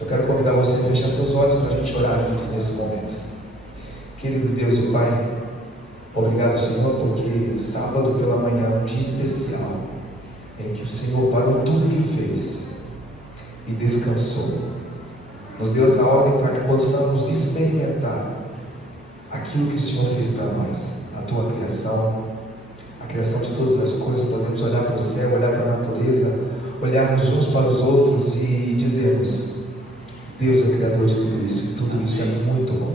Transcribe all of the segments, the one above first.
Eu quero convidar você a fechar seus olhos para a gente orar juntos nesse momento. Querido Deus e Pai, obrigado, Senhor, porque sábado pela manhã é um dia especial em que o Senhor parou tudo que fez e descansou. Nos deu essa ordem para que possamos experimentar aquilo que o Senhor fez para nós, a Tua criação, a criação de todas as coisas. Podemos olhar para o céu, olhar para a natureza, olharmos uns para os outros e dizermos: Deus é o Criador de tudo isso, e tudo isso é muito bom.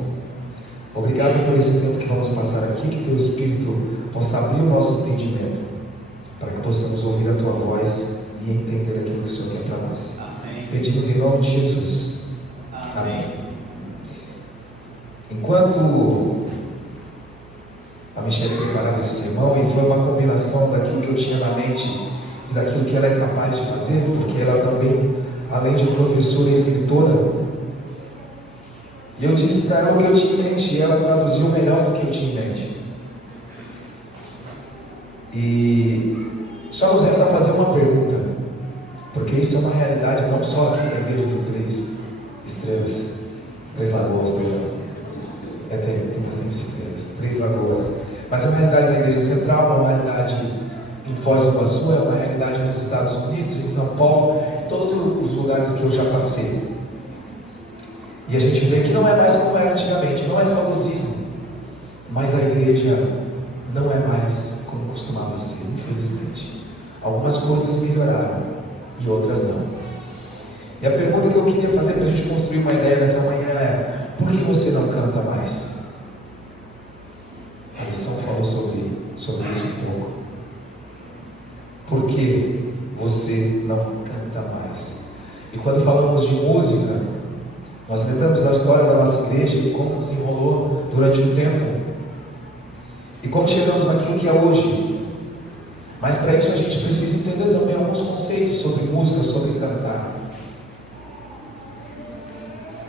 Obrigado por esse tempo que vamos passar aqui, que Teu Espírito possa abrir o nosso entendimento, para que possamos ouvir a Tua voz e entender aquilo que o Senhor tem para nós. Amém. Pedimos em nome de Jesus. Amém. Enquanto a Michelle preparava esse sermão, e foi uma combinação daquilo que eu tinha na mente e daquilo que ela é capaz de fazer, porque ela também, além de professora e escritora, e eu disse para ela o que eu tinha em mente, e ela traduziu melhor do que eu tinha em mente. E só nos resta fazer uma pergunta, porque isso é uma realidade não só aqui na igreja do Três Lagoas, perdão. Tem bastante estrelas, Três Lagoas. Mas é uma realidade da igreja central, é uma realidade em Foz do Iguaçu, é uma realidade nos Estados Unidos, em São Paulo, em todos os lugares que eu já passei. E a gente vê que não é mais como era antigamente, não é saudosismo, mas a igreja não é mais como costumava ser, infelizmente. Algumas coisas melhoraram e outras não. E a pergunta que eu queria fazer para a gente construir uma ideia nessa manhã é: por que você não canta mais? A lição falou sobre isso um pouco. Por que você não canta mais? E quando falamos de música, nós lembramos da história da nossa igreja e como se enrolou durante um tempo e como chegamos naquilo que é hoje. Mas para isso a gente precisa entender também alguns conceitos sobre música, sobre cantar.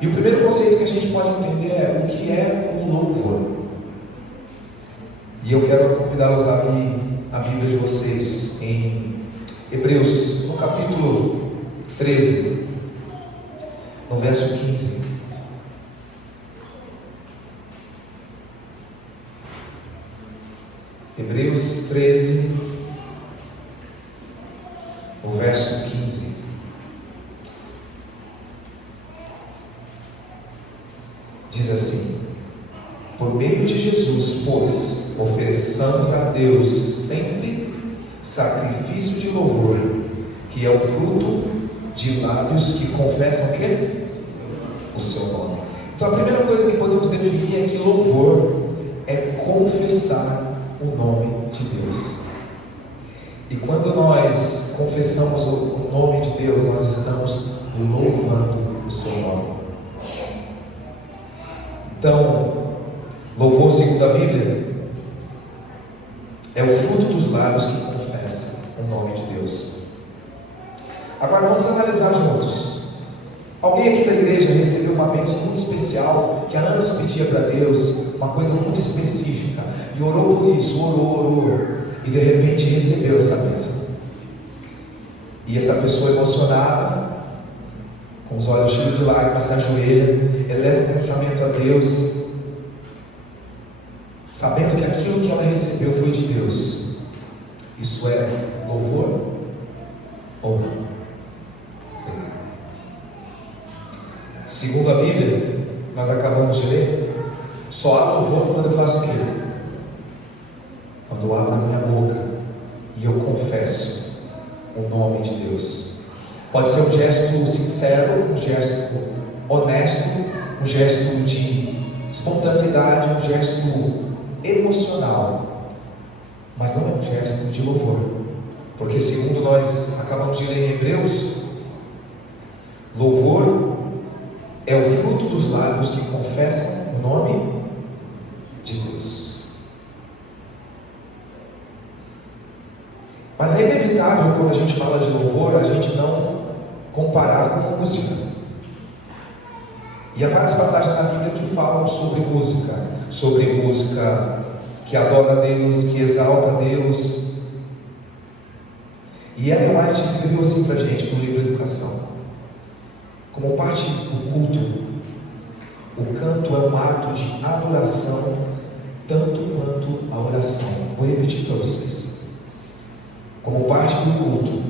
E o primeiro conceito que a gente pode entender é o que é um louvor. E eu quero convidá-los a abrir a Bíblia de vocês em Hebreus, no capítulo 13, no verso 15. Hebreus 13, o verso 15. Diz assim: por meio de Jesus, pois, ofereçamos a Deus sempre sacrifício de louvor, que é o fruto de lábios que confessam o quê? O seu nome. Então a primeira coisa que podemos definir é que louvor é confessar o nome de Deus. E quando nós confessamos o nome de Deus, nós estamos louvando o seu nome. Então, louvor, segundo a Bíblia, é o fruto dos lábios que confessam o nome de Deus. Agora vamos analisar juntos. Alguém aqui da igreja recebeu uma bênção muito especial, que há anos pedia para Deus uma coisa muito específica, e orou por isso, orou, e de repente recebeu essa bênção. E essa pessoa emocionada, com os olhos cheios de lágrimas, se ajoelha, eleva o pensamento a Deus, sabendo que aquilo que ela recebeu foi de Deus. Isso é louvor ou não? Segundo a Bíblia, nós acabamos de ler, só há louvor quando eu faço o quê? Quando eu abro a minha boca e eu confesso o nome de Deus. Pode ser um gesto sincero, um gesto honesto, um gesto de espontaneidade, um gesto emocional, mas não é um gesto de louvor, porque segundo nós acabamos de ler em Hebreus, louvor é o fruto dos lábios que confessam o nome de Deus. Mas é inevitável, quando a gente fala de louvor, a gente não comparar com música. E há várias passagens na Bíblia que falam sobre música que adora a Deus, que exalta a Deus. E Ellen White escreveu assim para a gente no livro Educação: Como parte do culto, o canto é um ato de adoração, tanto quanto a oração. Vou repetir para vocês. Como parte do culto,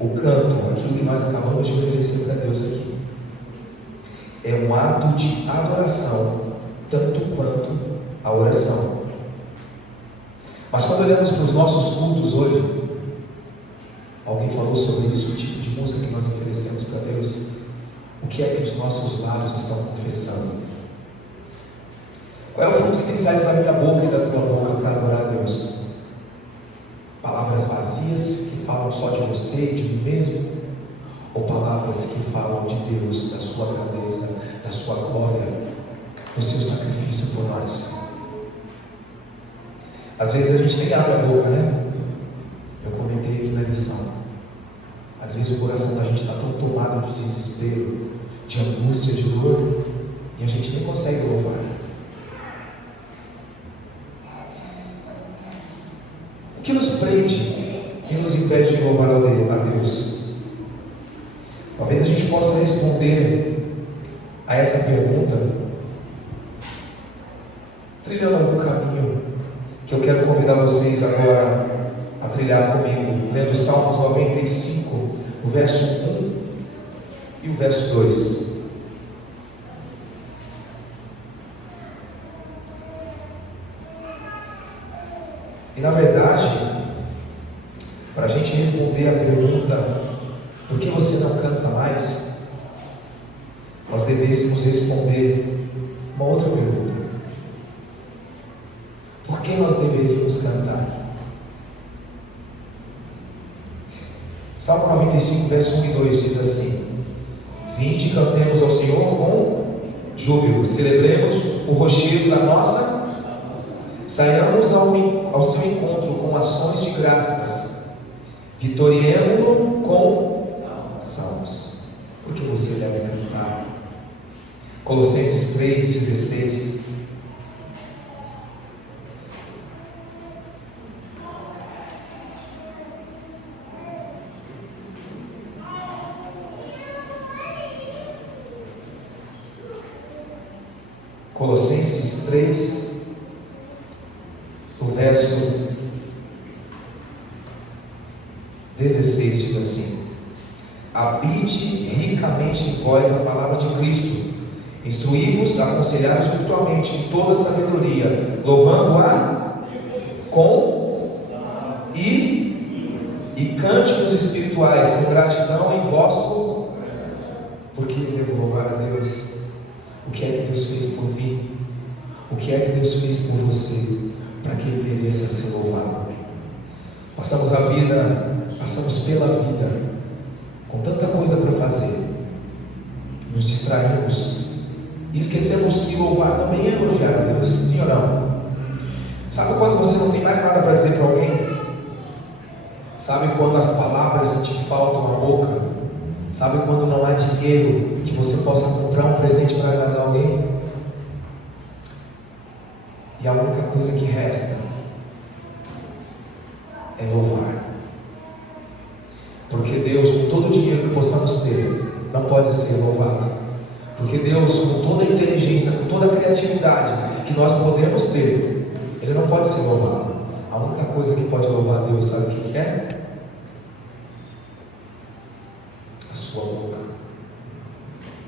o canto, aquilo que nós acabamos de oferecer para Deus aqui, é um ato de adoração, tanto quanto a oração. Mas quando olhamos para os nossos cultos hoje, alguém falou sobre isso, o tipo de música que nós oferecemos para Deus. O que é que os nossos lábios estão confessando? Qual é o fruto que tem saído da minha boca e da tua boca para adorar a Deus? Palavras vazias que falam só de você e de mim mesmo? Ou palavras que falam de Deus, da sua grandeza, da sua glória, do seu sacrifício por nós? Às vezes a gente nem abre a boca, né? Eu comentei aqui na lição. Às vezes o coração da gente está tão tomado de desespero, de angústia, de dor, e a gente nem consegue louvar. O que nos prende e nos impede de louvar a Deus? Talvez a gente possa responder a essa pergunta trilhando algum caminho que eu quero convidar vocês agora a trilhar comigo, lendo Salmos 95, o verso 1 e o verso 2. E na verdade, para a gente responder a pergunta, por que você não canta mais? Nós devêssemos responder uma outra pergunta: por que nós deveríamos cantar? Salmo 95, verso 1 e 2 diz assim: vinde e cantemos ao Senhor com júbilo, celebremos o rochedo da nossa, saiamos ao seu encontro com ações de graças, vitoriemo-lo com salmos. Por que você deve cantar? Colossenses 3,16. Colossenses 3, o verso 16 diz assim: habite ricamente em vós a palavra de Cristo, instruí-vos, aconselhai-vos mutuamente em toda sabedoria, louvando-a com e cânticos espirituais, com gratidão em vosso. Por que eu devo louvar a Deus? O que é que Deus fez por mim? O que é que Deus fez por você, para que Ele mereça ser louvado? Passamos pela vida com tanta coisa para fazer, nos distraímos e esquecemos que louvar também é elogiar a Deus, sim ou não? Sabe quando você não tem mais nada para dizer para alguém? Sabe quando as palavras te faltam a boca? Sabe quando não há dinheiro que você possa comprar um presente para agradar alguém? E a única coisa que resta é louvar. Porque Deus, com todo o dinheiro que possamos ter, não pode ser louvado. Porque Deus, com toda a inteligência, com toda a criatividade que nós podemos ter, Ele não pode ser louvado. A única coisa que pode louvar Deus, sabe o que é? A sua boca,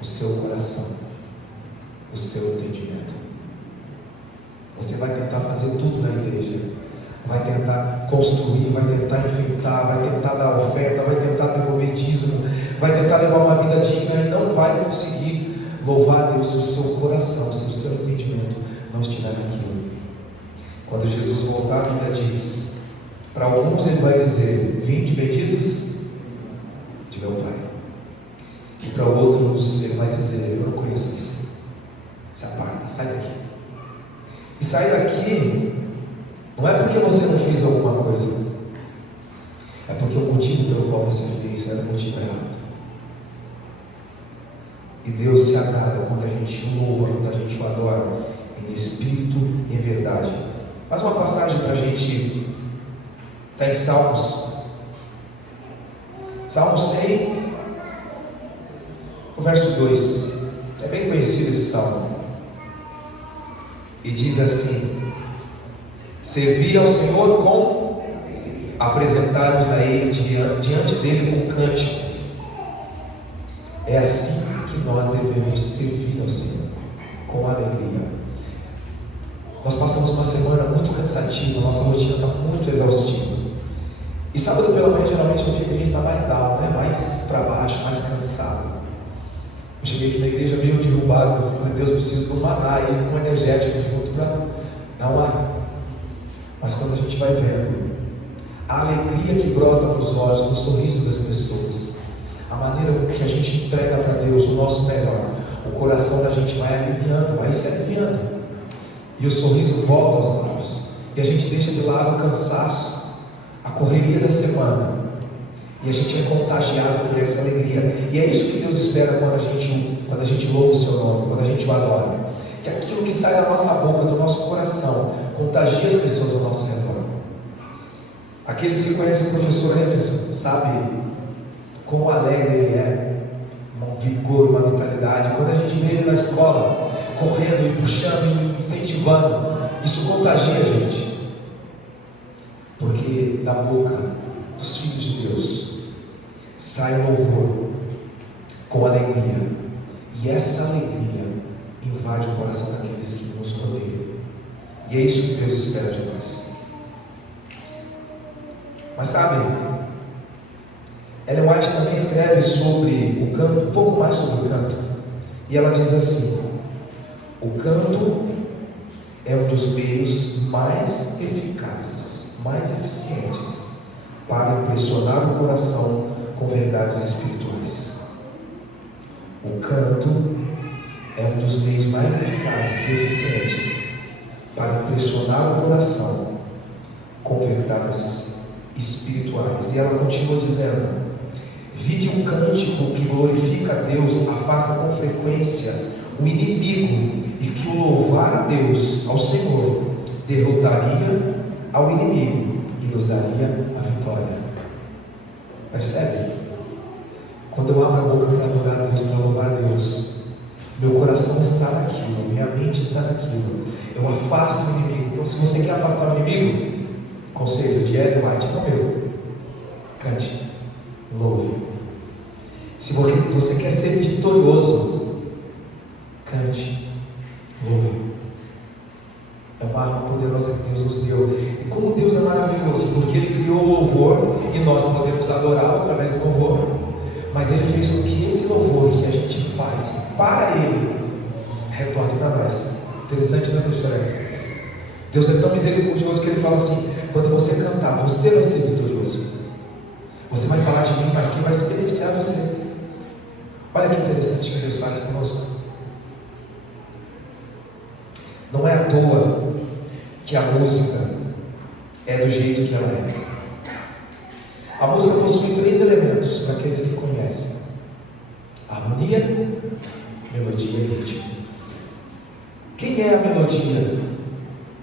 o seu coração, o seu entendimento. Você vai tentar fazer tudo na igreja, vai tentar construir, vai tentar enfeitar, vai tentar dar oferta, vai tentar devolver dízimo, vai tentar levar uma vida digna e não vai conseguir louvar a Deus se o seu coração, se o seu entendimento não estiver naquilo. Quando Jesus voltar, a Bíblia diz, para alguns Ele vai dizer: vinde benditos de meu Pai. E para outros Ele vai dizer: eu não conheço você, se aparta, sai daqui. E sair daqui não é porque você não fez alguma coisa, é porque o motivo pelo qual você fez era o motivo errado. E Deus se agrada quando a gente louva, quando a gente o adora em espírito e em verdade. Mais uma passagem para a gente, está em Salmos 100, o o verso 2. É bem conhecido esse salmo. E diz assim: servir ao Senhor com, apresentar-vos a Ele diante dele com cântico. É assim que nós devemos servir ao Senhor, com alegria. Nós passamos uma semana muito cansativa, nossa rotina está muito exaustiva. E sábado pela manhã geralmente é um dia que a gente está mais down, né? Mais para baixo, mais cansado. Eu cheguei aqui na igreja meio derrubado, falei: Deus, preciso de um maná aí, com um energético junto para dar um ar. Mas quando a gente vai vendo a alegria que brota nos olhos, no sorriso das pessoas, a maneira com que a gente entrega para Deus o nosso melhor, o coração da gente vai aliviando, vai se aliviando, e o sorriso volta aos lábios, e a gente deixa de lado o cansaço, a correria da semana, e a gente é contagiado por essa alegria. E é isso que Deus espera quando a gente louva o seu nome, quando a gente o adora, que aquilo que sai da nossa boca, do nosso coração, contagie as pessoas ao nosso redor. Aqueles que conhecem o professor Emerson sabem como alegre ele é, um vigor, uma vitalidade. Quando a gente vê ele na escola, correndo e puxando e incentivando, isso contagia a gente, porque da boca dos filhos de Deus sai o louvor com alegria, e essa alegria invade o coração daqueles que nos rodeiam, e é isso que Deus espera de nós. Mas sabe, Ellen White também escreve sobre o canto, um pouco mais sobre o canto, e ela diz assim: o canto é um dos meios mais eficazes, mais eficientes para impressionar o coração com verdades espirituais. O canto é um dos meios mais eficazes e eficientes para impressionar o coração com verdades espirituais. E ela continua dizendo: vi que um cântico que glorifica a Deus afasta com frequência o inimigo, e que o louvar a Deus, ao Senhor, derrotaria ao inimigo e nos daria a vitória. Percebe? Quando eu abro a boca para adorar a Deus, para louvar a Deus, meu coração está naquilo, minha mente está naquilo, eu afasto o inimigo. Então, se você quer afastar o inimigo, conselho de Ellen White, não meu, cante, louve. Se você quer ser vitorioso, cante, louve. É uma arma poderosa que Deus nos deu. E como Deus é maravilhoso, porque Ele criou o louvor e nós podemos adorá-lo através do louvor, mas Ele fez com que esse louvor que a gente faz para Ele retorne para nós. Interessante, né, professor Emerson? Deus é tão misericordioso que Ele fala assim: quando você cantar, você vai ser vitorioso. Você vai falar de mim, mas quem vai se beneficiar é você. Olha que interessante que Deus faz conosco. Não é à toa que a música é do jeito que ela é. A música possui 3 elementos para aqueles que conhecem: harmonia, melodia e ritmo. Quem é a melodia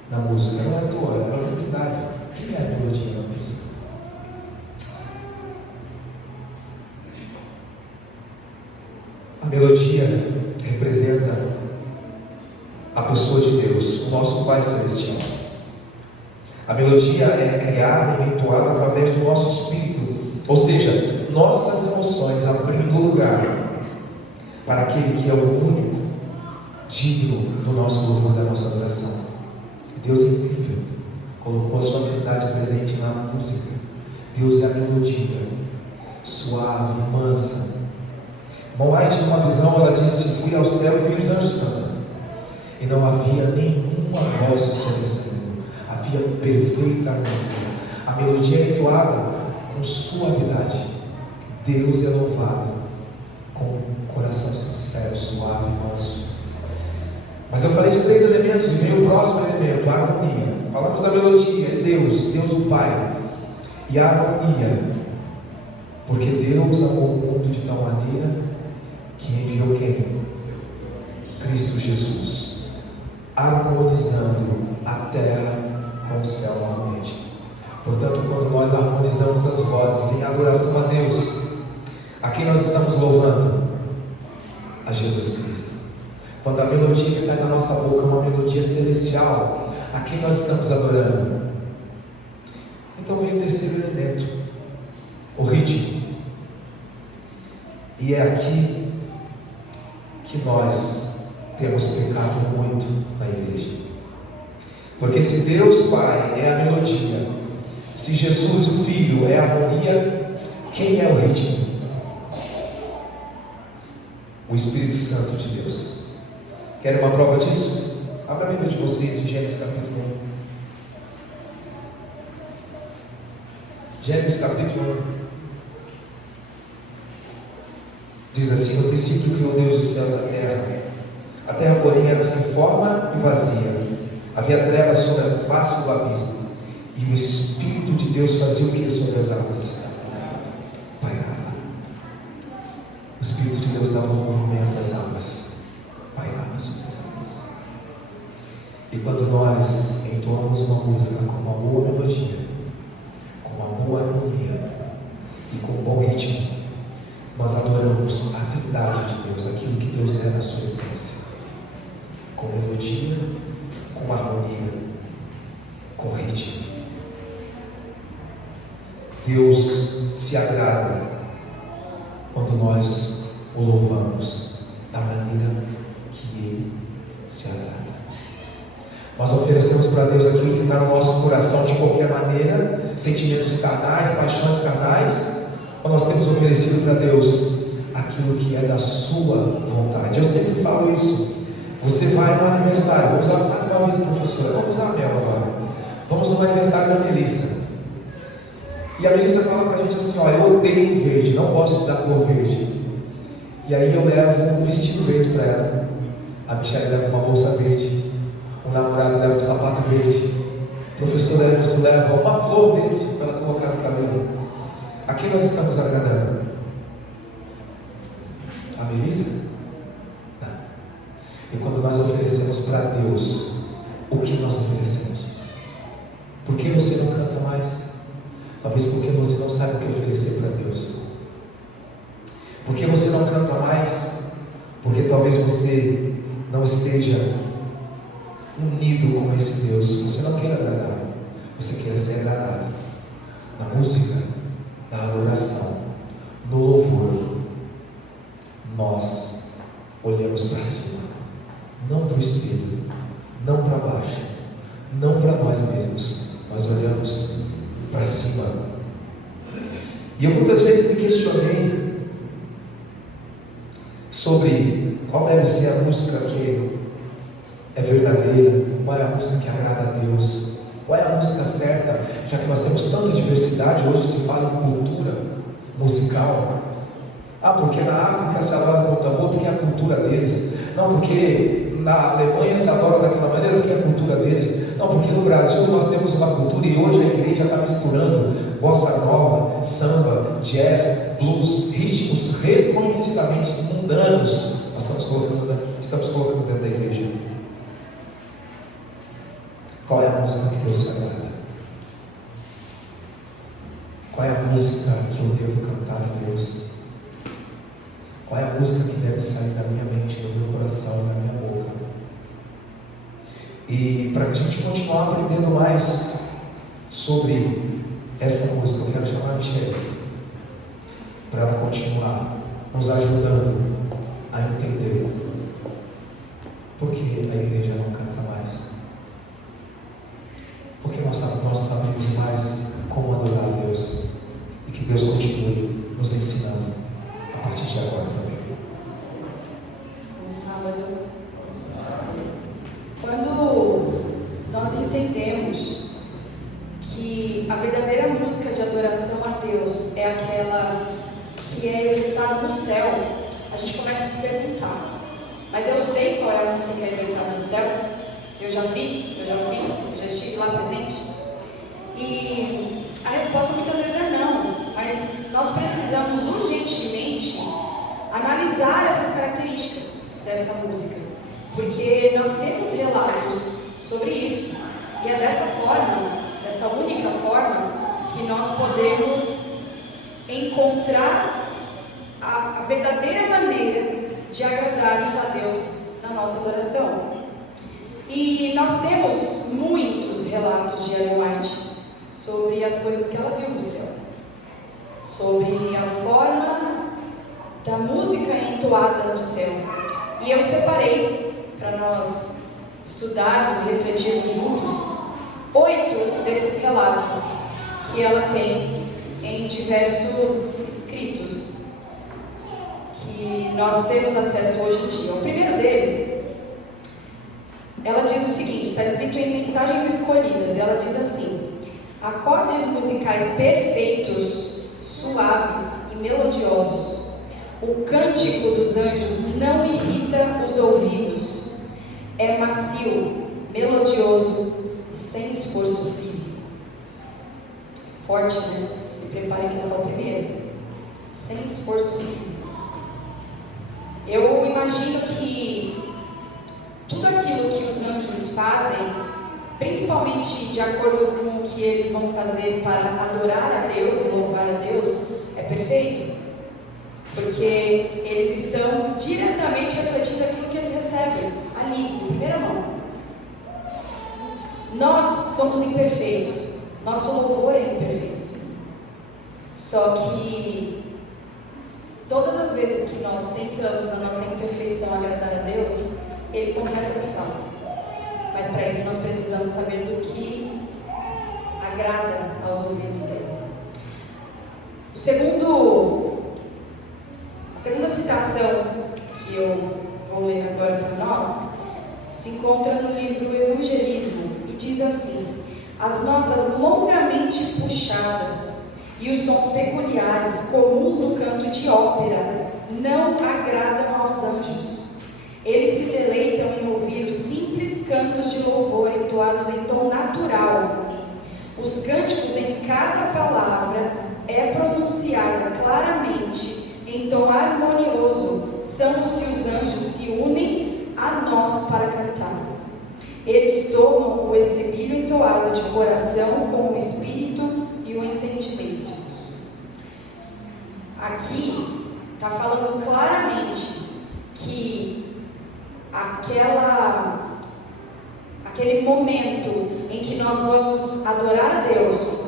na música? Não é à toa, é uma verdade. Quem é a melodia na música? A melodia representa a pessoa de Deus, o nosso Pai Celestial. A melodia é criada e entoada através do nosso espírito, ou seja, nossas emoções abrindo lugar para aquele que é o único digno do nosso louvor, da nossa adoração. Deus é incrível, colocou a sua Trindade presente na música. Deus é a melodia, suave, mansa. Moai tinha uma visão, ela disse: fui ao céu e vi os anjos cantando, e não havia nenhuma voz sobressaindo, havia perfeita harmonia. A melodia é entoada com suavidade. Deus é louvado com um coração sincero, suave e manso. Mas eu falei de 3 elementos, e veio o próximo elemento, a harmonia. Falamos da melodia, Deus o Pai, e a harmonia, porque Deus amou o mundo de tal maneira que enviou quem? Cristo Jesus, harmonizando a terra com o céu novamente. Portanto, quando nós harmonizamos as vozes em adoração a Deus, a quem nós estamos louvando? a Jesus Cristo. Quando a melodia que sai da nossa boca é uma melodia celestial, a quem nós estamos adorando? Então vem o terceiro elemento, o ritmo. E é aqui que nós temos pecado muito na igreja. Porque se Deus Pai é a melodia, se Jesus o Filho é a harmonia, quem é o ritmo? O Espírito Santo de Deus. Querem uma prova disso? Abra a Bíblia de vocês em Gênesis capítulo 1. Gênesis capítulo 1. Diz assim: no princípio criou Deus os céus e a terra. A terra, porém, era sem forma e vazia. Havia trevas sobre a face do abismo. E o Espírito de Deus fazia o que sobre as águas? Pairava. O Espírito de Deus dava um movimento às águas. Pairava sobre as águas. E quando nós entoamos uma música com uma boa melodia, com uma boa harmonia e com um bom ritmo, nós adoramos a Trindade de Deus, aquilo que Deus é na sua essência, com melodia, com harmonia, com ritmo. Deus se agrada quando nós o louvamos da maneira que Ele se agrada. Nós oferecemos para Deus aquilo que está no nosso coração de qualquer maneira, sentimentos carnais, paixões carnais, ou nós temos oferecido para Deus aquilo que é da sua vontade. Eu sempre falo isso. Você vai no aniversário, vamos usar mais uma vez, professora, vamos usar a Mel agora. Vamos no aniversário da Melissa. E a Melissa fala para a gente assim: ó, eu odeio verde, não gosto da cor verde. E aí eu levo um vestido verde para ela. A Michelle leva uma bolsa verde. O namorado leva um sapato verde. A professora Emerson leva uma flor verde para ela colocar no cabelo. A quem nós estamos agradando? A Melissa? Não. E quando nós oferecemos para Deus, o que nós oferecemos? Por que você não canta mais? Talvez porque você não sabe o que oferecer para Deus. Por que você não canta mais? Porque talvez você não esteja unido com esse Deus. Você não queira agradar, você queira ser agradado na música, na adoração, no louvor. Nós olhamos para cima, não para o espelho, não para baixo, não para nós mesmos. Nós olhamos para cima. E eu muitas vezes me questionei sobre qual deve ser a música que é verdadeira, qual é a música que agrada a Deus, qual é a música certa, já que nós temos tanta diversidade. Hoje se fala em cultura musical. Porque na África se adora com tambor porque é a cultura deles. Não, porque na Alemanha se adora daquela maneira porque é a cultura deles. Não, porque no Brasil nós temos uma cultura e hoje a igreja está misturando bossa nova, samba, jazz, blues, ritmos reconhecidamente mundanos. Nós estamos colocando dentro da igreja. Qual é a música que Deus se agrada? Qual é a música que eu devo cantar a Deus? Qual é a música que deve sair da minha mente, do meu coração e da minha boca? E para a gente continuar aprendendo mais sobre essa música, eu quero chamar a Michelle para ela continuar nos ajudando a entender por que a igreja não canta mais. Porque nós sabemos mais como adorar a Deus. E que Deus continue nos ensinando a partir de agora também. No sábado, quando nós entendemos que a verdadeira música de adoração a Deus é aquela que é executada no céu, a gente começa a se perguntar: mas eu sei qual é a música que é executada no céu? Eu já estive lá presente? E a resposta muitas vezes é não, mas nós precisamos urgentemente analisar essas características dessa música, porque nós temos relatos sobre isso, e é dessa forma, dessa única forma, que nós podemos encontrar a verdadeira maneira de agradarmos a Deus na nossa adoração. E nós temos muitos relatos de Ellen White sobre as coisas que ela viu no céu, sobre a forma da música entoada no céu. E eu separei para nós estudarmos e refletirmos juntos 8 desses relatos que ela tem em diversos escritos que nós temos acesso hoje em dia. O primeiro deles, ela diz o seguinte, está escrito em Mensagens Escolhidas, e ela diz assim: acordes musicais perfeitos, suaves e melodiosos. O cântico dos anjos não irrita os ouvidos. É macio, melodioso e sem esforço físico. Forte, né? Se preparem que é só o primeiro. Sem esforço físico. Eu imagino que tudo aquilo que os anjos fazem, principalmente de acordo com o que eles vão fazer para adorar a Deus e louvar a Deus, é perfeito. Porque eles estão diretamente refletindo aquilo que eles recebem ali, em primeira mão. Nós somos imperfeitos, nosso louvor é imperfeito. Só que todas as vezes que nós tentamos, na nossa imperfeição, agradar a Deus, Ele completa o falta. Mas para isso nós precisamos saber do que agrada aos ouvidos dele. A segunda citação que eu vou ler agora para nós se encontra no livro Evangelismo e diz assim: as notas longamente puxadas e os sons peculiares comuns no canto de ópera não agradam aos anjos. Eles se deleitam em ouvir os simples cantos de louvor entoados em tom natural. Os cânticos em cada palavra é pronunciada claramente em tom harmonioso, são os que os anjos se unem a nós para cantar. Eles tomam o estribilho entoado de coração com o espírito e o entendimento. Aqui está falando claramente que aquele momento em que nós vamos adorar a Deus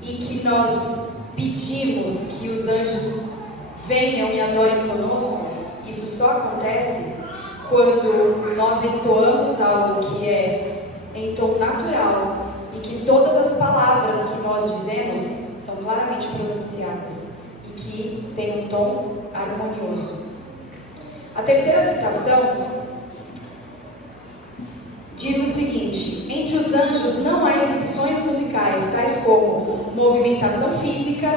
e que nós pedimos que os anjos venham e adorem conosco, isso só acontece quando nós entoamos algo que é em tom natural e que todas as palavras que nós dizemos são claramente pronunciadas e que tem um tom harmonioso. A terceira citação diz o seguinte: entre os anjos não há exibições musicais tais como movimentação física,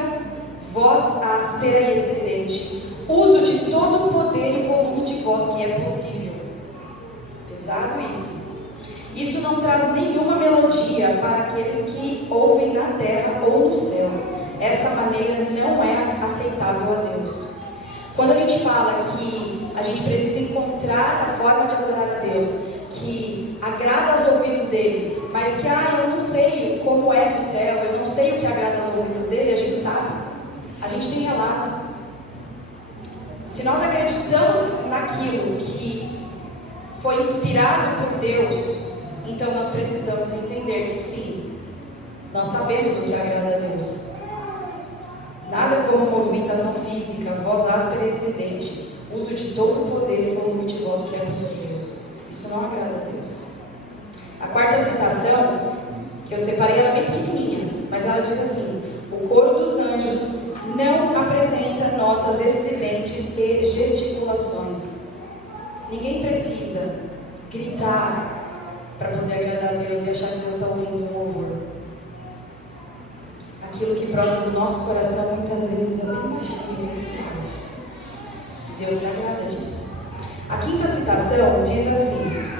voz áspera e estridente, uso de todo o poder e volume de voz que é possível. Pesado isso. Isso não traz nenhuma melodia para aqueles que ouvem na terra ou no céu. Essa maneira não é aceitável a Deus. Quando a gente fala que a gente precisa encontrar a forma de adorar a Deus que agrada aos ouvidos dele, mas que eu não sei como é no céu, eu não sei o que agrada aos ouvidos dele, a gente sabe. A gente tem relato. Se nós acreditamos naquilo que foi inspirado por Deus, então nós precisamos entender que sim, nós sabemos o que agrada a Deus. Nada como movimentação física, voz áspera e estridente, uso de todo o poder e volume de voz que é possível. Isso não agrada a Deus. A quarta citação, que eu separei, ela é bem pequenininha, mas ela diz assim: o coro dos anjos não apresenta notas estridentes e gesticulações. Ninguém precisa gritar para poder agradar a Deus e achar que Deus está ouvindo um louvor. Aquilo que brota do nosso coração muitas vezes é bem baixinho e bem suave. E Deus se agrada disso. A quinta citação diz assim: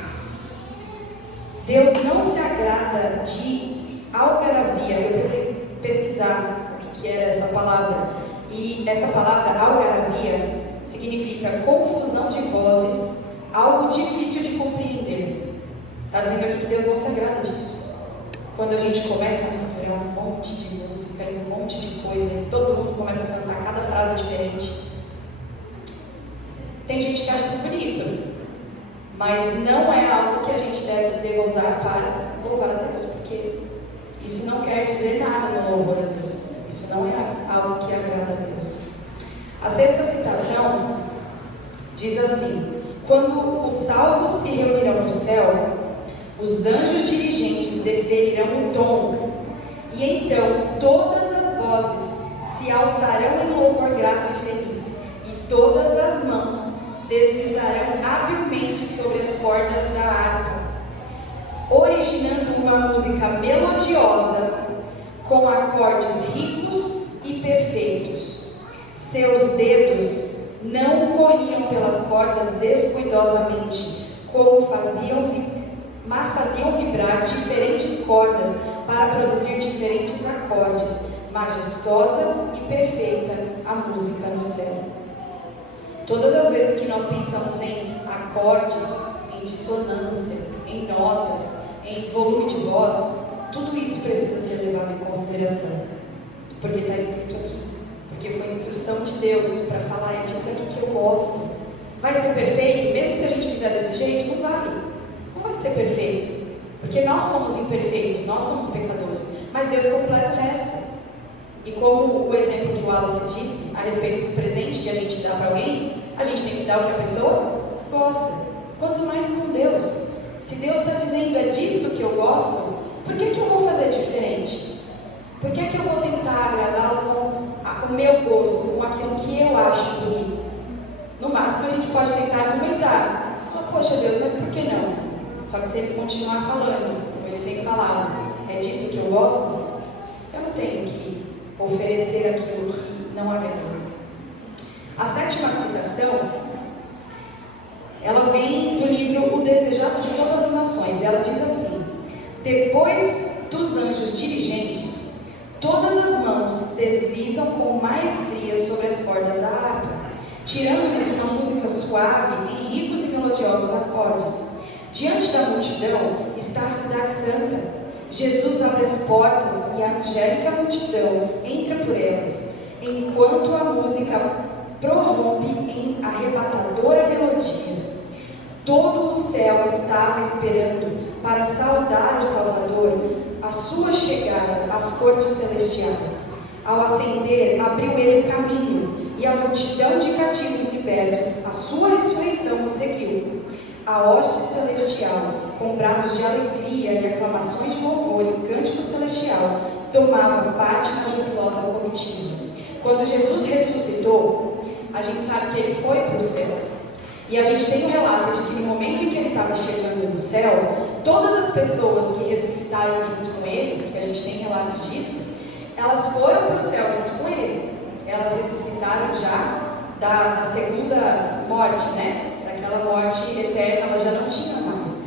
Deus não se agrada de algaravia. Eu precisei pesquisar o que era essa palavra. E essa palavra algaravia significa confusão de vozes, algo difícil de compreender. Está dizendo aqui que Deus não se agrada disso. Quando a gente começa a misturar um monte de música e um monte de coisa, e todo mundo começa a cantar cada frase diferente, Tem gente que acha isso bonito, mas não é algo que a gente deve usar para louvar a Deus, porque isso não quer dizer nada no louvor a Deus. Isso não é algo que agrada a Deus. A sexta citação diz assim: quando os salvos se reunirão no céu, os anjos dirigentes deferirão o tom, e então todas as vozes se alçarão em louvor grato e feliz, e todas as mãos deslizarão habilmente sobre as cordas da harpa, originando uma música melodiosa com acordes ricos e perfeitos. Seus dedos não corriam pelas cordas descuidosamente, mas faziam vibrar diferentes cordas para produzir diferentes acordes. Majestosa e perfeita a música no céu. Todas as vezes que nós pensamos em acordes, em dissonância, em notas, em volume de voz, tudo isso precisa ser levado em consideração, porque está escrito aqui, porque foi instrução de Deus para falar: é disso aqui que eu gosto. Vai ser perfeito? Mesmo se a gente fizer desse jeito, não vai ser perfeito, porque nós somos imperfeitos, nós somos pecadores, mas Deus completa o resto. E como o exemplo que o Wallace disse a respeito do presente que a gente dá para alguém, a gente tem que dar o que a pessoa gosta. Quanto mais com Deus. Se Deus está dizendo: é disso que eu gosto, por que eu vou fazer diferente? Por que eu vou tentar agradá-lo com o meu gosto, com aquilo que eu acho bonito? No máximo a gente pode tentar argumentar. Falar: poxa Deus, mas por que não? Só que se ele continuar falando, como ele tem falado, é disso que eu gosto, eu não tenho que oferecer aquilo que não agrada. A sétima citação, ela vem do livro O Desejado de Todas as Nações. Ela diz assim: depois dos anjos dirigentes, todas as mãos deslizam com maestria sobre as cordas da harpa, tirando-lhes uma música suave em ricos e melodiosos acordes. Diante da multidão está a cidade santa. Jesus abre as portas e a angélica multidão entra por elas, enquanto a música prorrompe em arrebatadora melodia. Todo o céu estava esperando para saudar o Salvador, a sua chegada às cortes celestiais. Ao ascender, abriu ele o caminho, e a multidão de cativos libertos, a sua ressurreição o seguiu. A hoste celestial, com brados de alegria e aclamações de louvor e cântico celestial, tomava parte na jubilosa comitiva. Quando Jesus ressuscitou, a gente sabe que ele foi para o céu. E a gente tem um relato de que no momento em que ele estava chegando no céu, todas as pessoas que ressuscitaram junto com ele, porque a gente tem relatos disso, elas foram para o céu junto com ele. Elas ressuscitaram já da segunda morte, né? Daquela morte eterna, elas já não tinham mais.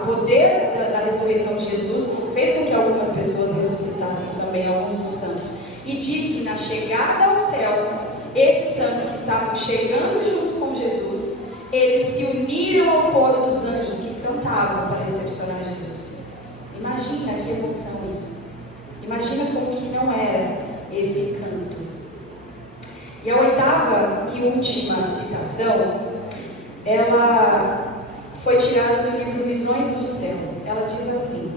O poder da ressurreição de Jesus fez com que algumas pessoas ressuscitassem também, alguns dos santos. E diz que na chegada ao céu, esses santos que estavam chegando junto com Jesus, eles se uniram ao coro dos anjos que cantavam para recepcionar Jesus. Imagina que emoção isso. Imagina como que não era esse canto. E a oitava e última citação, ela foi tirada do livro Visões do Céu. Ela diz assim: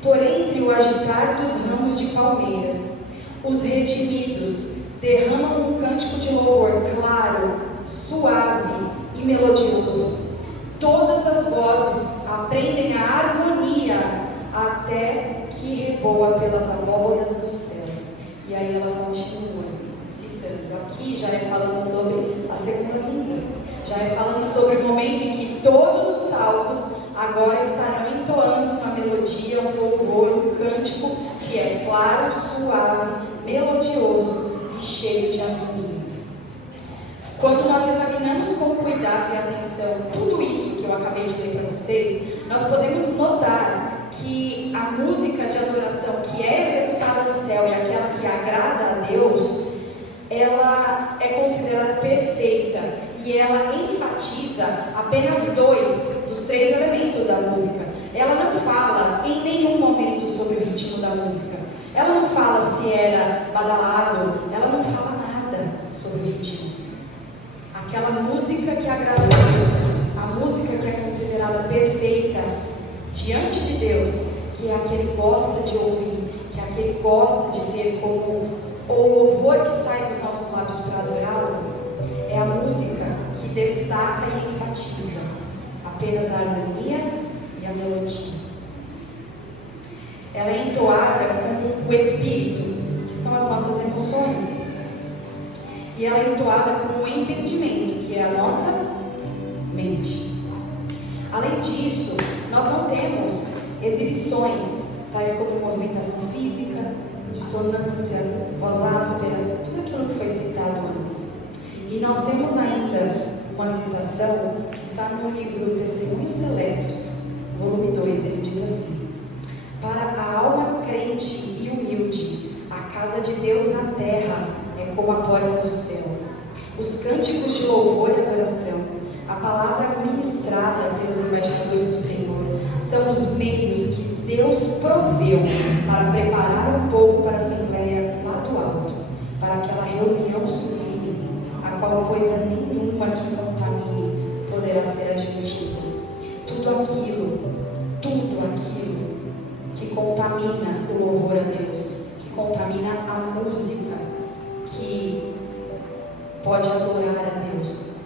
por entre o agitar dos ramos de palmeiras, os redimidos derramam um cântico de louvor claro, suave e melodioso. Todas as vozes aprendem a harmonia até que reboa pelas abóbodas do céu. E aí ela continua citando. Aqui já é falando sobre a segunda vinda. Já é falando sobre o momento em que todos os salvos agora estarão entoando uma melodia, um louvor, um cântico que é claro, suave, melodioso e cheio de harmonia. Quando nós examinamos com cuidado e atenção tudo isso que eu acabei de ler para vocês, nós podemos notar que a música de adoração que é executada no céu e aquela que agrada a Deus, ela é considerada perfeita e ela enfatiza apenas 2 dos 3 elementos da música. Ela não fala em nenhum momento sobre o ritmo da música. Ela não fala se era badalado, ela não fala nada sobre o ritmo. A aquela música que agrada a Deus, a música que é considerada perfeita diante de Deus, que é a que Ele gosta de ouvir, que é a que Ele gosta de ter como o louvor que sai dos nossos lábios para adorá-lo, é a música que destaca e enfatiza apenas a harmonia e a melodia. Ela é entoada com o espírito, que são as nossas emoções, e ela é entoada com o entendimento, que é a nossa mente. Além disso, nós não temos exibições, tais como movimentação física, dissonância, voz áspera, tudo aquilo que foi citado antes. E nós temos ainda uma citação que está no livro Testemunhos Seletos, volume 2, ele diz assim: para a alma crente e humilde, a casa de Deus na terra é como a porta do céu. Os cânticos de louvor e adoração, a palavra ministrada pelos embaixadores do Senhor, são os meios que Deus proveu para preparar o povo para a assembleia lá do alto, para aquela reunião sublime, a qual coisa nenhuma que contamine poderá ser admitida. Tudo aquilo que contamina o louvor a Deus, que contamina a música, que pode adorar a Deus,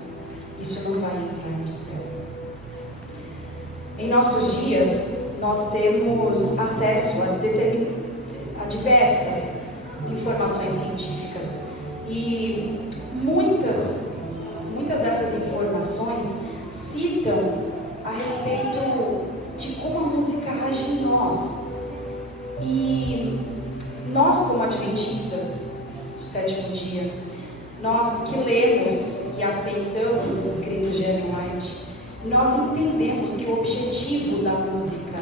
isso não vai entrar no céu. Em nossos dias, nós temos acesso a diversas informações científicas e muitas dessas informações citam a respeito de como a música age em nós. E nós, como adventistas do sétimo dia, nós que lemos e aceitamos os escritos de Ellen White, nós entendemos que o objetivo da música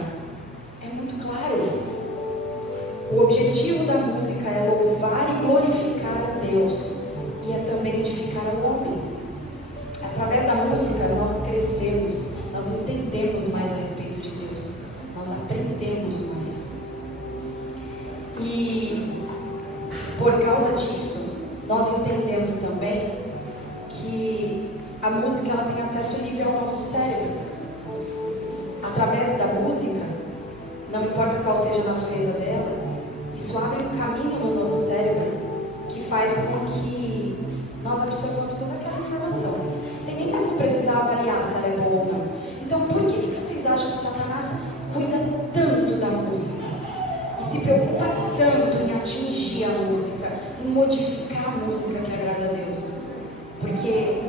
é muito claro. O objetivo da música é louvar e glorificar a Deus e é também edificar o homem. Através da música nós crescemos, nós entendemos mais a respeito de Deus, nós aprendemos mais. E por causa disso, nós entendemos também que a música ela tem acesso livre ao nosso cérebro. Através da música, não importa qual seja a natureza dela, isso abre um caminho no nosso cérebro que faz com que nós absorvamos toda aquela informação, sem nem mesmo precisar avaliar se ela é boa ou não. Então, por que vocês acham que Satanás cuida tanto da música? E se preocupa tanto em atingir a música, em modificar a música que agrada a Deus? Porque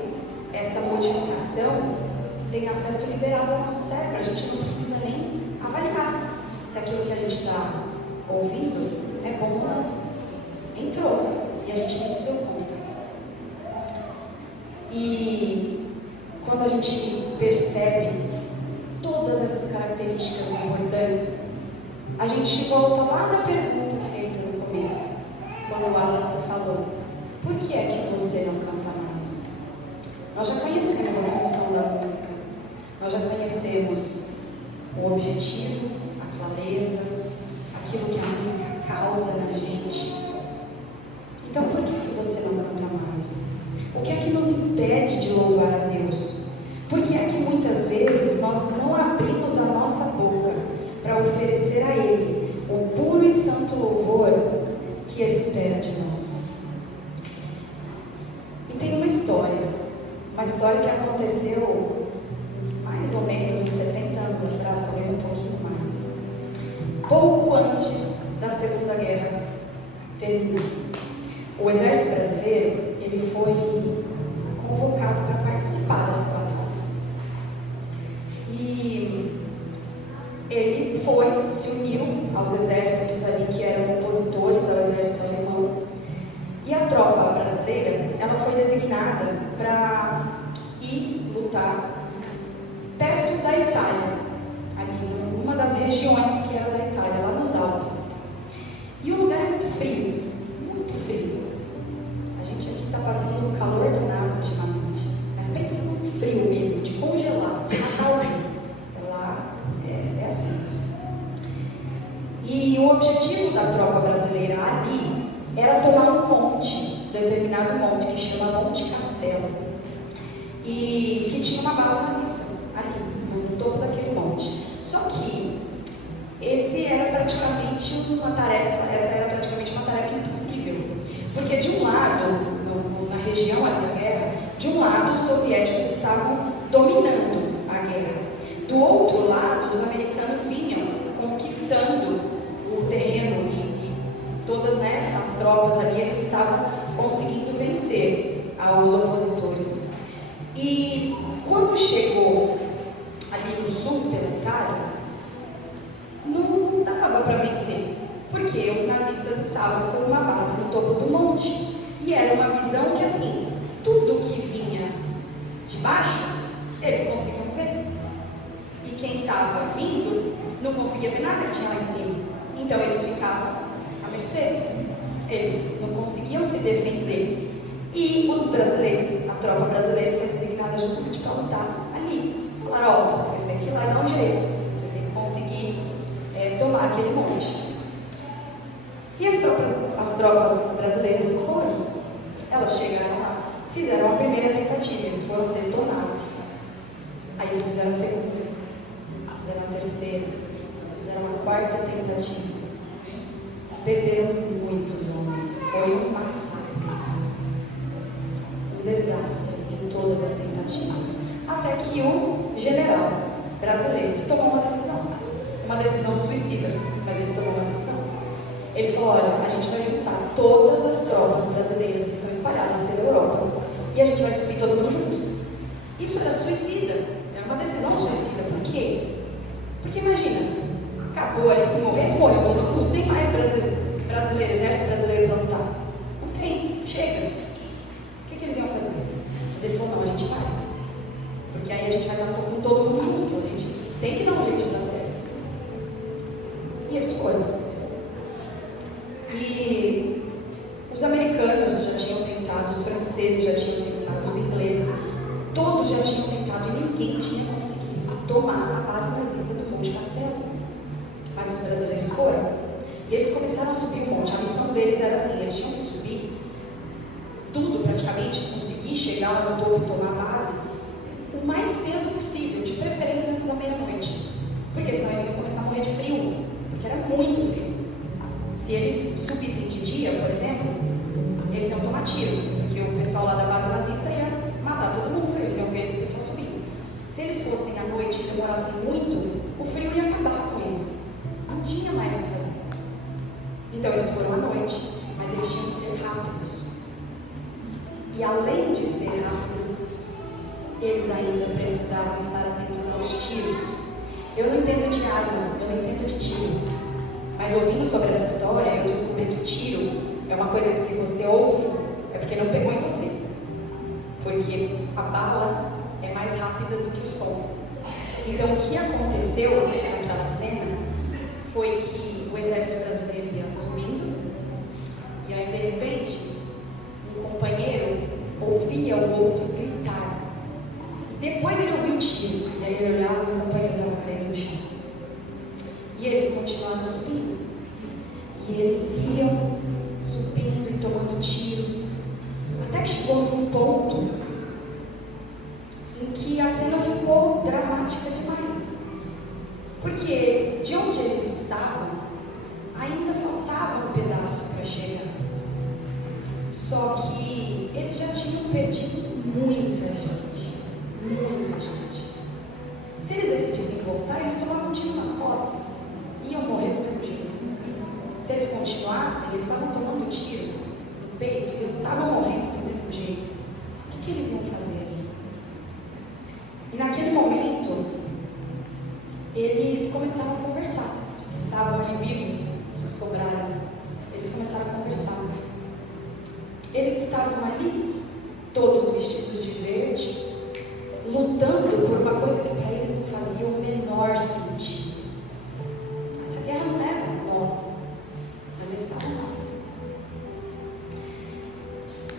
essa modificação tem acesso liberado ao nosso cérebro, a gente não precisa nem avaliar se aquilo que a gente está ouvindo é bom ou não. Entrou e a gente nem se deu conta. E quando a gente percebe todas essas características importantes, a gente volta lá na pergunta feita no começo, quando o Wallace falou: por que é que você não canta mais? Nós já conhecemos a função da música, nós já conhecemos o objetivo, a clareza, aquilo que a música causa na gente. Então, por que você não canta mais? O que é que nos impede de louvar a Deus? Por que é que muitas vezes nós não abrimos a nossa boca para oferecer a Ele o puro e santo louvor que Ele espera de nós? E tem uma história que aconteceu mais ou menos uns 70 anos atrás, talvez um pouquinho mais, pouco antes da Segunda Guerra terminar. O exército brasileiro, ele foi convocado para participar dessa batalha. E ele se uniu aos exércitos ali que eram opositores ao exército alemão. E a tropa brasileira, ela foi designada para ir lutar perto da Itália, ali numa das regiões que era da Itália, lá nos Alpes. E o lugar é muito frio, muito frio. A gente aqui está passando um calor danado ultimamente, mas pensa no frio mesmo, de congelar, de matar alguém. Lá é assim. E o objetivo da tropa brasileira ali era tomar um monte, determinado monte, que chama Monte Castelo. tinha uma base nazista ali, no topo daquele monte. Só que essa era praticamente uma tarefa impossível. Porque de um lado, na região ali da guerra, de um lado os soviéticos estavam dominando a guerra. Do outro lado, os americanos vinham conquistando o terreno e todas, né, as tropas ali, eles estavam conseguindo vencer aos opositores. E quando chegou ali no sul, pela Itália, não dava para vencer, porque os nazistas estavam com uma base no topo do monte, e era uma visão que, assim, tudo que vinha de baixo, eles conseguiam ver, e quem estava vindo não conseguia ver nada que tinha lá em cima, então eles ficavam à mercê, eles não conseguiam se defender. E os brasileiros, a tropa brasileira foi designada justamente para lutar ali. Falaram, ó, vocês têm que ir lá e dar um jeito, vocês têm que conseguir tomar aquele monte. E as tropas brasileiras foram, elas chegaram lá, fizeram a primeira tentativa, eles foram detonados. Aí eles fizeram a segunda, fizeram a terceira, fizeram a quarta tentativa. Perderam muitos homens, foi um massacre. Um desastre em todas as tentativas, até que o general brasileiro tomou uma decisão suicida, mas ele tomou uma decisão. Ele falou, olha, a gente vai juntar todas as tropas brasileiras que estão espalhadas pela Europa e a gente vai subir todo mundo junto. Isso era suicida, é uma decisão suicida. Por quê? Porque imagina, acabou ali, se morreu todo mundo, não tem mais brasileiro, exército brasileiro para lutar. Não tem, chega. O que eles iam fazer? Mas ele falou, não, a gente vai. Porque aí a gente vai estar com todo mundo junto, a gente tem que dar um jeito de dar certo. E eles foram. E os americanos já tinham tentado, os franceses já tinham tentado, os ingleses, todos já tinham tentado e ninguém tinha conseguido tomar a base nazista do Monte Castelo. Mas os brasileiros foram. E eles começaram a subir o monte. A missão deles era assim, eles tinham que subir tudo praticamente, conseguir chegar lá no topo e tomar a base o mais cedo possível, de preferência antes da meia-noite. Porque senão eles iam começar a morrer de frio, porque era muito frio. Se eles subissem de dia, por exemplo, eles iam tomar tiro, porque o pessoal lá da base nazista ia matar todo mundo, eles iam ver o pessoal subindo. Se eles fossem à noite e demorassem muito, o frio ia acabar com eles. Não tinha mais o que fazer. Então eles foram à noite, mas eles tinham que ser rápidos. E além de ser rápidos, eles ainda precisavam estar atentos aos tiros. Eu não entendo de arma, eu não entendo de tiro. Mas ouvindo sobre essa história, eu descobri que tiro é uma coisa que se você ouve, é porque não pegou em você. Porque a bala é mais rápida do que o som. Então o que aconteceu naquela cena foi que o exército brasileiro ia subindo, e aí de repente um companheiro ouvia o outro gritar. E depois ele ouviu um tiro, e aí ele olhava e o companheiro estava caindo no chão. E eles continuaram subindo. E eles iam subindo e tomando tiro. Até que chegou num ponto em que a cena ficou dramática demais. Porque de onde eles estavam, ainda faltava um pedaço para chegar. Só que eles já tinham perdido muita gente. Muita gente. Se eles decidissem voltar, eles tomavam um tiro nas costas. Iam morrer do mesmo jeito. Se eles continuassem, eles estavam tomando tiro no peito e estavam morrendo do mesmo jeito. O que eles iam fazer ali? E naquele momento, eles começaram a conversar. Os que estavam ali vivos, os que sobraram, eles começaram a conversar. Eles estavam ali, todos vestidos de verde, lutando por uma coisa que para eles não fazia o menor sentido. Essa guerra não era nossa, mas eles estavam lá.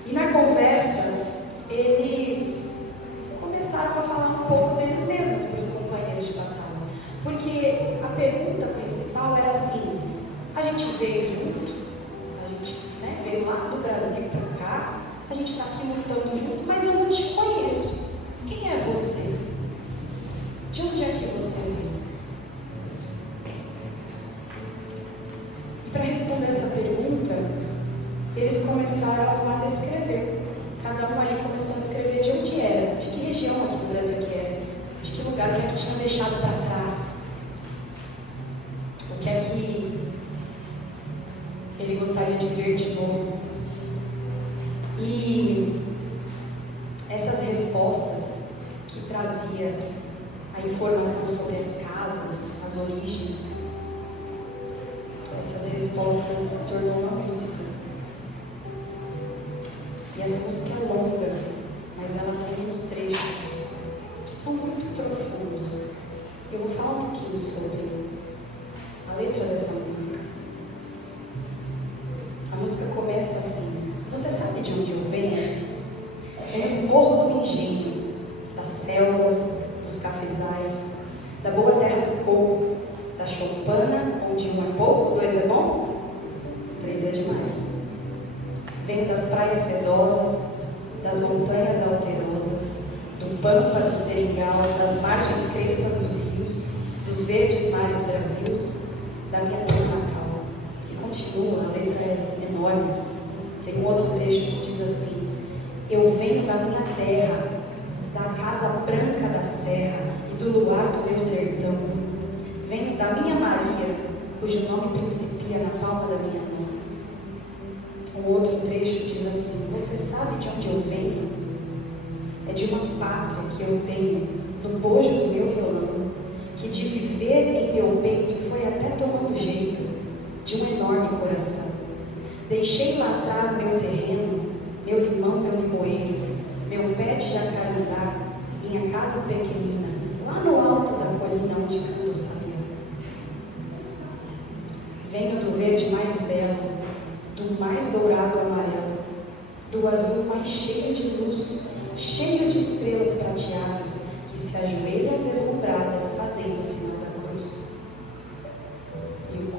E na conversa, eles começaram a falar um pouco deles mesmos para os companheiros de batalha. Porque a pergunta principal era assim: a gente veio junto, a gente veio lá do Brasil para cá, a gente está aqui lutando junto, mas eu não te conheço. Quem é você? responder essa pergunta, eles começaram a descrever. Cada um ali começou a descrever de onde era, de que região aqui do Brasil que era, de que lugar, o que é que tinha deixado para trás, o que é que ele gostaria de ver de novo. E essas respostas que trazia a informação sobre as casas, as origens, essas respostas tornou uma música. E essa música é longa, mas ela tem uns trechos que são muito profundos. Eu vou falar um pouquinho sobre a letra dessa música. A música começa assim: você sabe de onde eu venho? Venho do Morro do Engenho, das selvas, dos cafezais, da boa terra do coco, da choupana, onde um é pouco, dois é bom, três é demais. Venho das praias sedosas, das montanhas alterosas, do pampa do seringal, das margens crespas dos rios, dos verdes mares bravios, da minha terra natal. E continua, a letra é enorme. Tem um outro trecho que diz assim: eu venho da minha terra, da casa branca da serra e do luar do meu sertão. Venho da minha Maria, cujo nome principia na palma da minha mão. Um outro trecho diz assim: você sabe de onde eu venho? É de uma pátria que eu tenho no bojo do meu violão, que de viver em meu peito foi até tomando jeito de um enorme coração. Deixei lá atrás meu terreno, meu limão, meu limoeiro, meu pé de jacarandá, minha casa pequenina, lá no alto da colina onde canta o sabiá. Venho do verde mais belo, do mais dourado amarelo, do azul mais cheio de luz, cheio de estrelas prateadas, que se ajoelham deslumbradas, fazendo o sinal da cruz. E o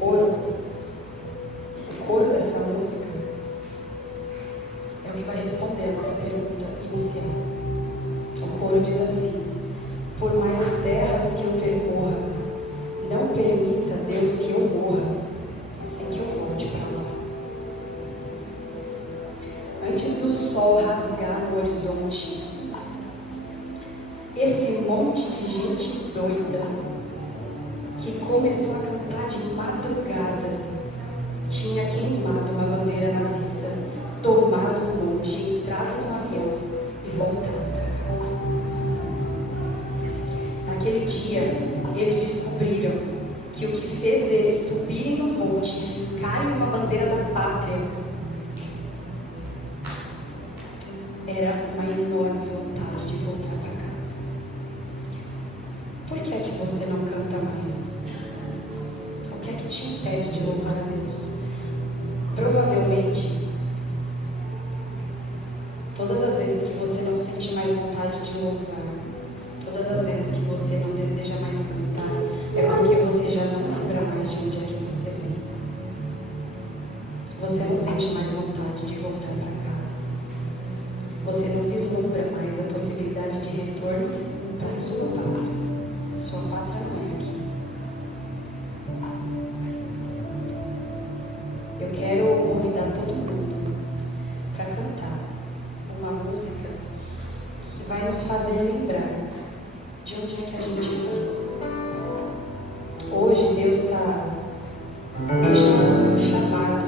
coro dessa música é o que vai responder a nossa pergunta inicial. O coro diz assim: por mais terras que eu percorra, não permita, Deus, que eu morra, sem que eu volte para lá. Antes do sol rasgar no horizonte, esse monte de gente doida que começou a cantar de madrugada tinha queimado uma bandeira nazista, tomado o monte, entrado no avião e voltado para casa. Naquele dia, eles descobriram que o que fez eles subirem no monte e ficarem uma bandeira da pátria era uma enorme vontade de voltar para casa. Por que é que você não canta mais? O que é que te impede de louvar a Deus? Provavelmente, todas as vezes que você não sente mais vontade de louvar, todas as vezes que você não deseja mais cantar, é porque você já não lembra mais de onde é que você vem. Você não sente mais vontade de voltar para casa. Você não vislumbra mais a possibilidade de retorno para a sua pátria. A sua pátria não é aqui. Eu quero convidar todo mundo para cantar uma música que vai nos fazer lembrar de onde é que a gente vem. Hoje Deus está deixando um chamado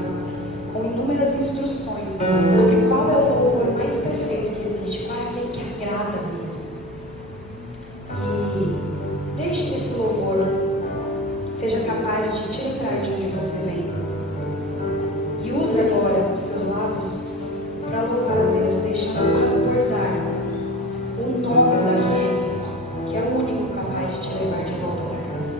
com inúmeras instruções sobre qual é o louvor mais perfeito que existe para aquele que agrada a Ele. E deixe que esse louvor seja capaz de te lembrar de onde você vem. E use agora os seus lábios para louvar a Deus, deixando transbordar o nome daquele que é o único capaz de te levar de volta para casa.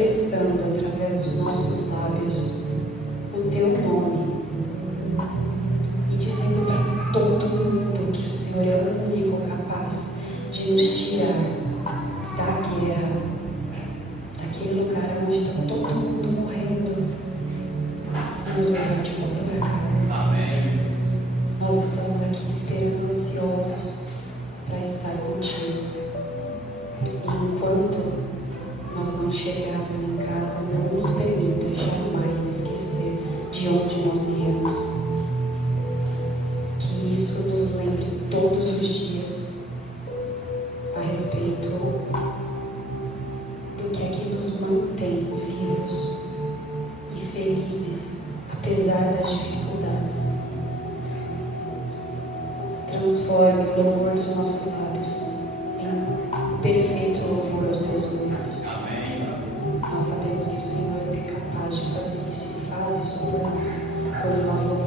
manifestando através dos nossos lábios o teu nome e dizendo para todo mundo que o Senhor é o único capaz de nos tirar da guerra, daquele lugar onde está todo mundo morrendo, e nos levar de volta para casa. Amém. Nós estamos aqui esperando, ansiosos para estar contigo. E enquanto nós não chegarmos em casa, não nos permita jamais esquecer de onde nós viemos. Que isso nos lembre todos os dias a respeito do que é que nos mantém vivos e felizes, apesar das dificuldades. Transforme o louvor dos nossos lábios em perfeito louvor aos seus ouvidos. Amém. Nós sabemos que o Senhor é capaz de fazer isso e faz isso por nós, quando nós louvamos